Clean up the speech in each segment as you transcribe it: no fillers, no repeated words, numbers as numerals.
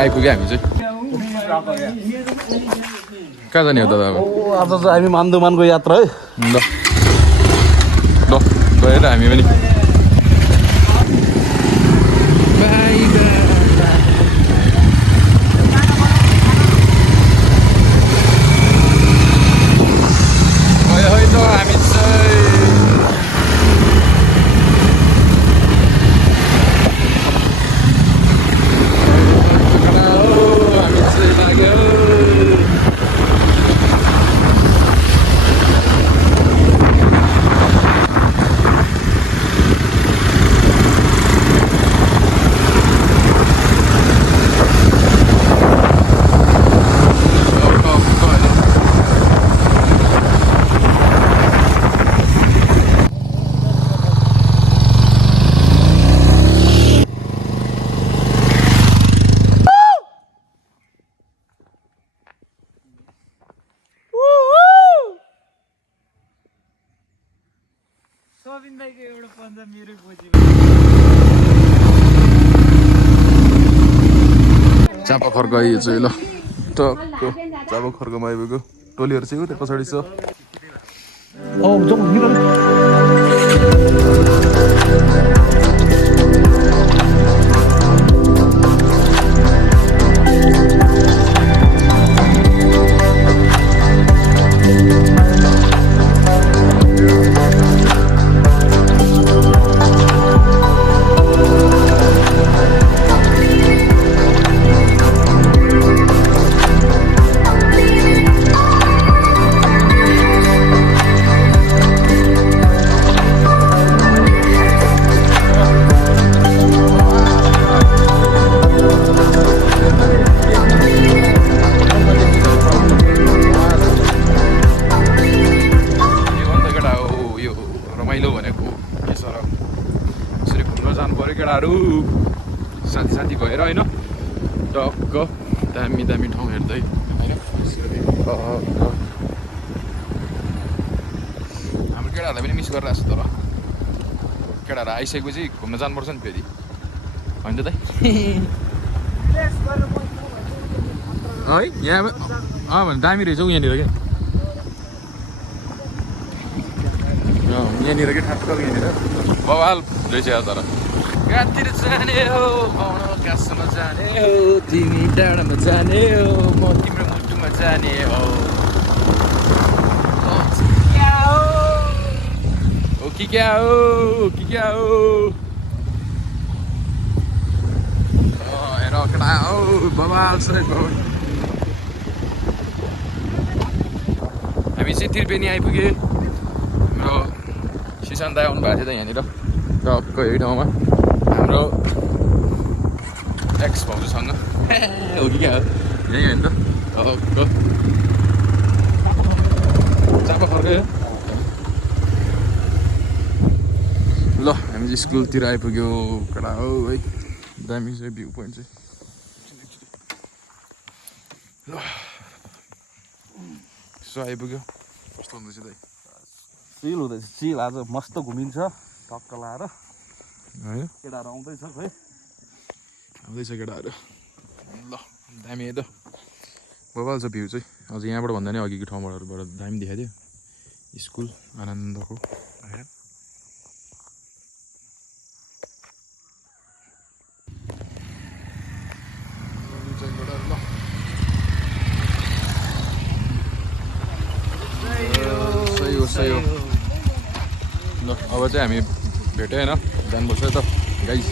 आइपुग्यो हामी चाहिँ कहाँ जाने हो दादा अब आज चाहिँ हामी मान्दुमानको यात्रा है ल ल गएर हामी पनि चापा खर्क आइयो चाहिँ ल टक्क चापा खर्कमा आइपुग्यो टोलीहरू चाहिँ त्यहाँ पछाडि छ साथी भएर होइन टक्क दामी दामी ठाउँ हेर्दै होइन हाम्रो केटाहरूलाई पनि मिस गरिरहेको छ तर केटाहरू आइसकेपछि घुम्न जानुपर्छ नि फेरि होइन त है यहाँ भने दामी रहेछ हौ यहाँनिर क्या यहाँनिर के ठ्याक्क यहाँनिर बवाल रहेछ तर कहाँतिर जाने हो कासमा जाने हो तिमी डाँडामा जाने हो म तिम्रो मुटुमा जाने हो कि क्या हो हेर केटा हो बवाल छ हामी चाहिँ त्रिवेणी आइपुगे हाम्रो सिसान दाइ आउनु भएको थियो त यहाँनिर टक्क यही ठाउँमा हाम्रो एक्स भाउजूसँग हो कि क्या हो यही होइन त टक्क चापा फर्कायो ल हामी चाहिँ स्कुलतिर आइपुग्यो कडा हो है दामी चाहिँ भ्यू पोइन्ट चाहिँ ल यसो आइपुग्यो कस्तो हुँदैछ दाइ चिल हुँदैछ चिल आज मस्त घुमिन्छ टक्क लाएर है केटाहरू आउँदैछ खै आउँदैछ केटाहरू ल दामी है त बबाल छ भ्यू चाहिँ अझ यहाँबाट भन्दा नि अघिको ठाउँबाट दामी देखाइदियो स्कुल आनन्दको होइन सही हो ल अब चाहिँ हामी भेट्यो होइन जानुपर्छ त गाइस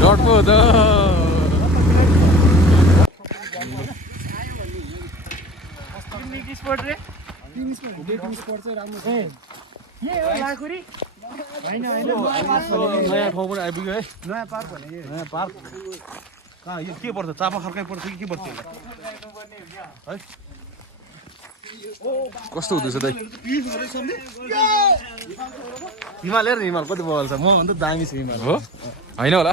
डट पो त नयाँ ठाउँ पनि आइपुग्यो है नयाँ पार्क भने नयाँ पार्क कहाँ यो के पर्छ चापा खर्काइ पर्छ कि के पर्छ है कस्तो हुँदैछ दाइ हिमाल हेर हिमाल कति बवाल छ म भन्दा दामी छ हिमाल हो होइन होला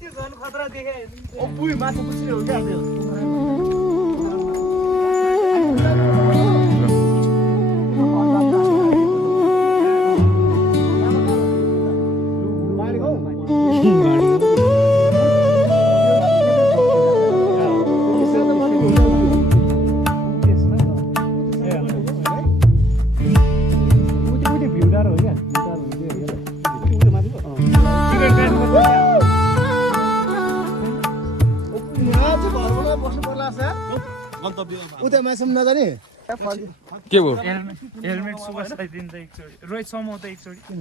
त्यो झन् खतरा देखे ओ पुइ माछा पुछ्रे हो क्या त्यो उता मासुम नजाने के भयो हेलमेट सुभाष दिन्छ एकचोटि रोहित समाउँदा एकचोटि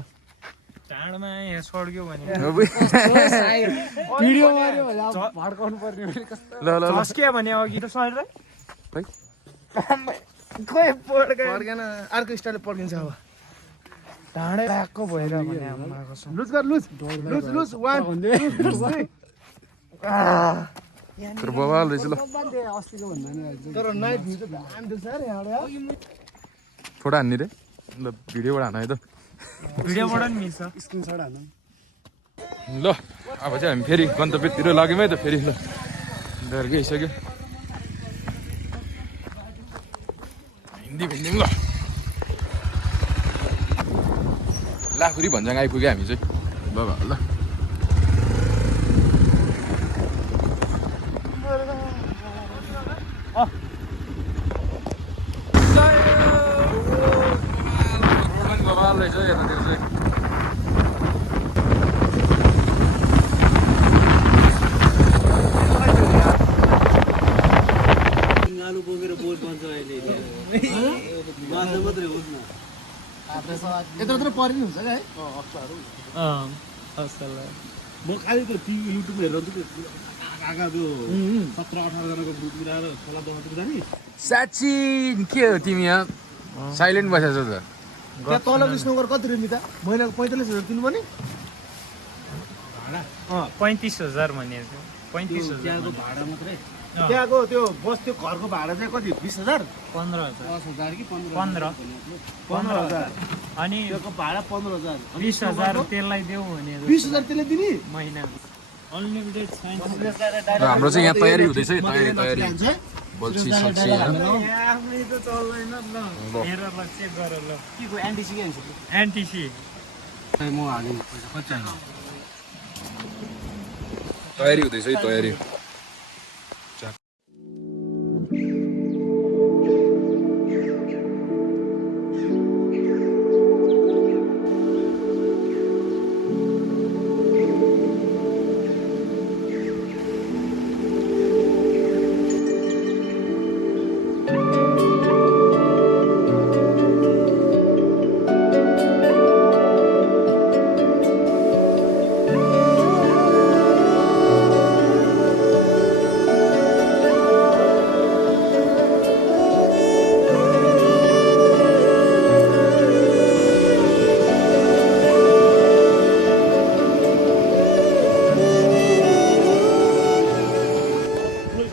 ढाडमा यहाँ सड्क्यो भने भिडियो मार्यो भड्काउनु पर्ने ल ल ल झस्क्यो भने अघि त सर खै खोइ पड्क्यो पड्केन अर्को स्टाइलले पड्किन्छ अब ढाडै ब्याकको भएर भने आमाको सम लुज गर लुज लुज लुज 1 तर बवाल रहेछ ल तर नाइट भ्यू त दामी देख्छ रे यहाँबाट फोटो हान्ने रे ल भिडियोबाट हान है त भिडियोबाट नि मिल्छ स्क्रिनशट हान्नु ल अब चाहिँ हामी फेरि गन्तव्यतिर लाग्यौँ है त फेरि ल डर गइसक्यो हिन्दी भिन्दिउँ ल लाखुरी भन्ज्याङ आइपुग्यो हामी चाहिँ बाबा ल बवाल रहेछ यतातिर चाहिँ आलु बोकेर बोट बन्छ अहिले माछा मात्रै होस् न यत्रो परिनु हुन्छ क्या है म खालि त्यो टिभी युट्युब हेरेर त्यो आगा त्यो 17-18 जनाको ग्रुप मिलाएर खोला बगातिर जाने साँच्ची के हो तिमी यहाँ साइलेन्ट बसेछ त त्यहाँ तल स्नोकर कति रुपियाँ त महिनाको 45,000 तिर्नुपर्ने 35,000 भनेको 35,000 त्यहाँको भाडा मात्रै त्यहाँको त्यो बस त्यो घरको भाडा चाहिँ कति 20,000 15,000 10,000 कि 15 15,000 अनि त्यसको भाडा 15,000 20,000 त्यसलाई देऊ भने 20,000 त्यसले दिने महिना अनलिमिटेड छैन र हाम्रो चाहिँ यहाँ तयारी हुँदैछ है तयारी बल्छी सल्छी होइन आफ्नै त चल्दैन ल हेर ल चेक गर ल के को एनटीसी के हुन्छ एनटीसी म हाले पैसा कति चाहिन्छ तयारी हुँदैछ है तयारी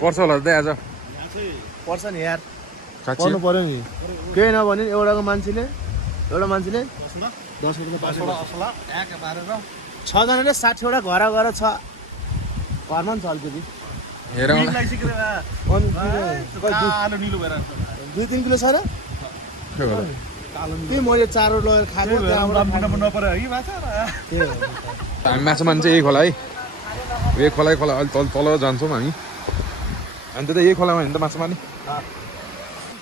पर्छ होला त आज पर्छ नि यार साँच्ची पर्नु पर्यो नि केही नभने एउटा मान्छेले 10 असला एक पारेर 6 जनाले 60 वटा घर गएर छ घरमा पनि चल्छ कि हेरौँ न कालो निलो भएर 2-3 किलो छ र के होला त्यही मैले 4 वटा लगेर खाएको त्यहाँबाट नपऱ्यो है माछा हामी माछा मार्नु चाहिँ यही खोला है यही खोला अलि तल जान्छौँ हामी अन्त त यही खोलामा हिँड्दा माछा मार्ने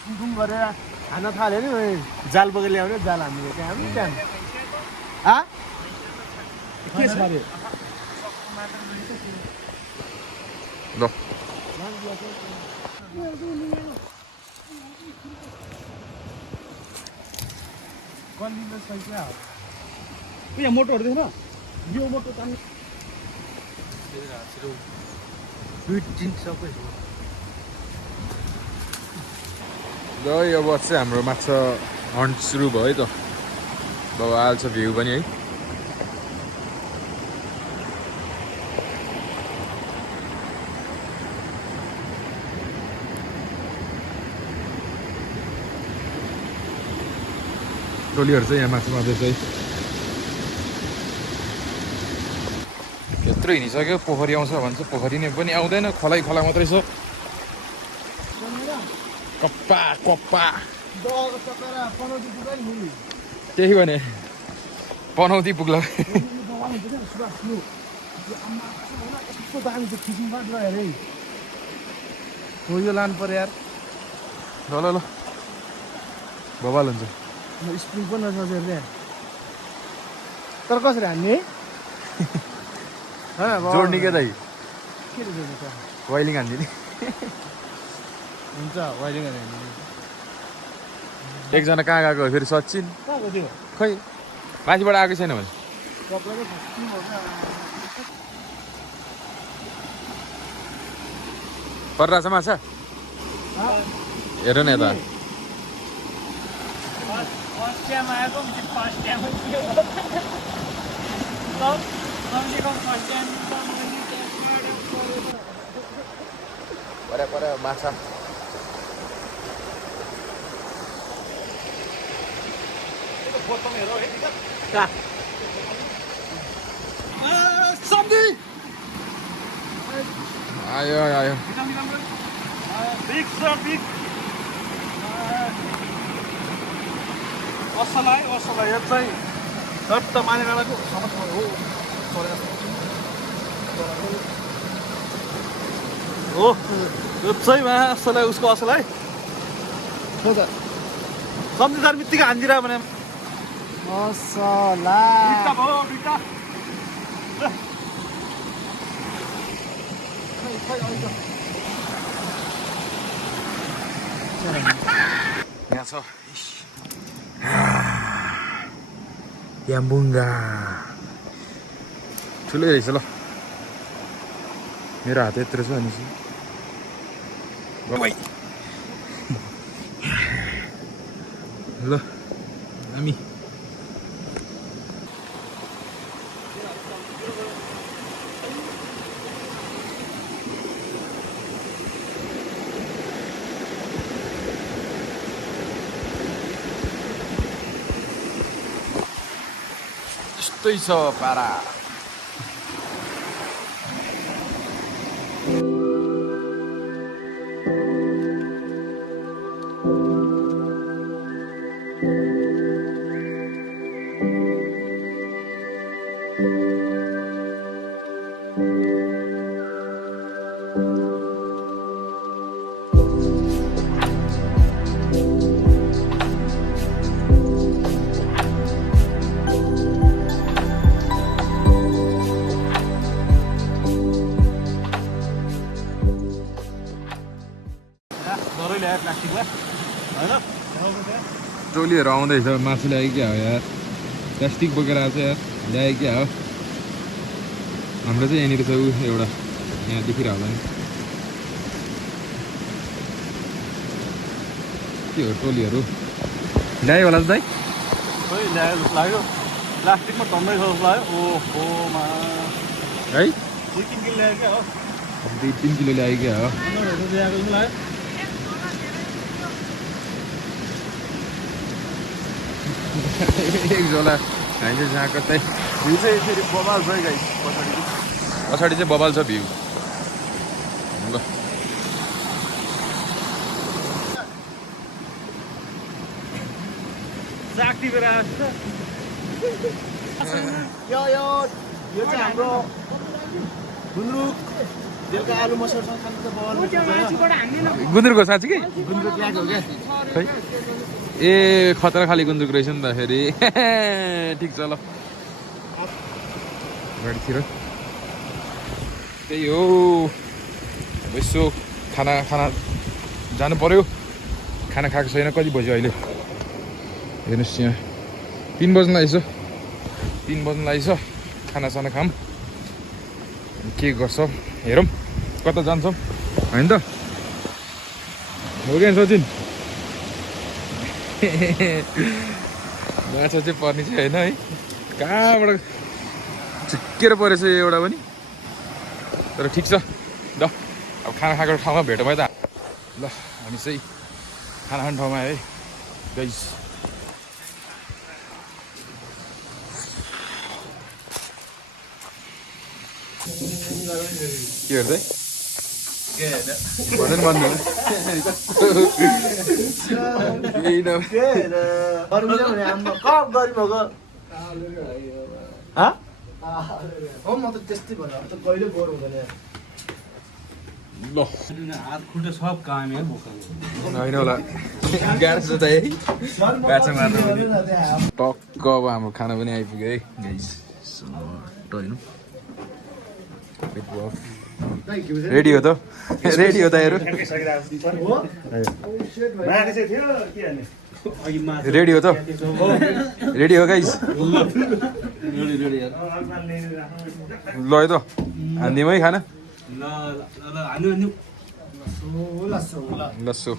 टुङ गरेर खान थाल्यो नि जाल बोकेर ल्याउने जाल हामीले त्यहाँ के छ अरे ल यहाँ मोटोहरू देख्न यो मोटो तान्नु सबै ल अब चाहिँ हाम्रो माछा हन्ट सुरु भयो है त बाबा आल्छ भ्यू पनि है टोलीहरू चाहिँ यहाँ माछा मार्दैछ है यत्रो हिँडिसक्यो पोखरी आउँछ भन्छ पोखरी नै पनि आउँदैन खोला मात्रै छ कप्पा त्यही भने पनौती पुग्ला हो यो लानु पर्यो यार ल बबाल हुन्छ स्प्रिङ पनि नसकेर त्यहाँ तर कसरी हान्ने जोड्ने के दाइ के जोड्ने त वाइलिङ हान्दिने हुन्छ वाइलिङ हान्ने एकजना कहाँ गएको फेरि सचिन कहाँको त्यो खै माथिबाट आएको छैन भने परिरहेछ माछा हेर न यता फर्स्ट टाइम आएको फर्स्ट टाइम कमसेकम फर्स्ट टाइम पऱ्यो माछा आयो बिग छ बिग असल आयो यो चाहिँ चट्ट माने डाँडाको समस्या हो हो यो चाहिँ असल आयो उसको असल है सम्झिदार बित्तिकै हान्दिरह भने मसला यहाँ छ याम्बुङ्गा ठुलै रहेछ ल मेरो हात यत्रो छ अनि ल हामी यस्तै छ पारा टोलीहरू आउँदैछ मासु ल्यायो क्या हो यार प्लास्टिक बोकेर आएको छ यार ल्यायो क्या हो हाम्रो चाहिँ यहाँनिर छ ऊ एउटा यहाँ देखिरहेको होला नि के हो टोलीहरू ल्यायो होला दाइ खै ल्यायो जस्तो लाग्यो प्लास्टिकमा टन्नै छ जस्तो लाग्यो ओहोमा है 2-3 किलो ल्यायो क्या हो 2-3 किलो ल्यायो क्या हो ल्याएको जस्तो लाग्यो एक झोला खाइन्छ जहाँ कतै भ्यू चाहिँ फेरि बबाल छ है गाइस पछाडि चाहिँ बबाल छ भ्यू ल साग टिपेर आएको छ यो चाहिँ हाम्रो गुन्द्रुक बेलुका आलु मसरसँग खानु त बवाल गुन्द्रुकको साँच्चीकै गुन्द्रुक ल्याएको हो क्या खै ए खतरा खाली गुन्द्रुक रहेछ नि त फेरि ठिक छ ल गाडीतिर त्यही हो यसो खाना जानु पर्यो खाना खाएको छैन कति बज्यो अहिले हेर्नुहोस् यहाँ 3 बज्न लागेछ 3 बज्न लागेछ खानासाना खाऊँ के गर्छ हेरौँ कता जान्छौँ होइन त हो क्या सचिन माछा चाहिँ पर्ने चाहिँ होइन है कहाँबाट झुक्केर परेछ एउटा पनि तर ठिक छ ल अब खाना खाएको ठाउँमा भेटौँ है त ल हामी चाहिँ खाना खाने ठाउँमा है गाइस के हेर्दै भन्दैन भन्नु केही न के रे गर्मी छ भने हाम्रो कप गर्मी भएको ह हो म त त्यस्तै भन त कहिले बोर हुँदैन यार ल हात खुट्टा सब काम है बोकाको होइन होला गाह्रो छ त है गाछा मार्नु टक्क अब हाम्रो खाना पनि आइपुग्यो है गाइस होइन रेडी हो त रेडी हो तयार रेडी हो त रेडी हो गाइस ल है त हानिदिउँ है खाना लस्सो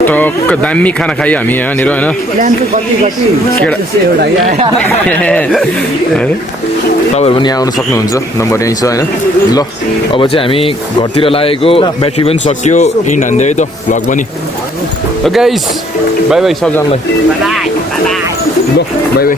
टक्क दामी खाना खायो हामी यहाँनिर होइन तपाईँहरू पनि यहाँ आउनु सक्नुहुन्छ नम्बर यहीँ छ होइन ल अब चाहिँ हामी घरतिर लागेको ब्याट्री पनि सक्यो इन्ड हान्दै है त भ्लग पनि ल गाइस बाई बाई सबजनालाई ल बाई बाई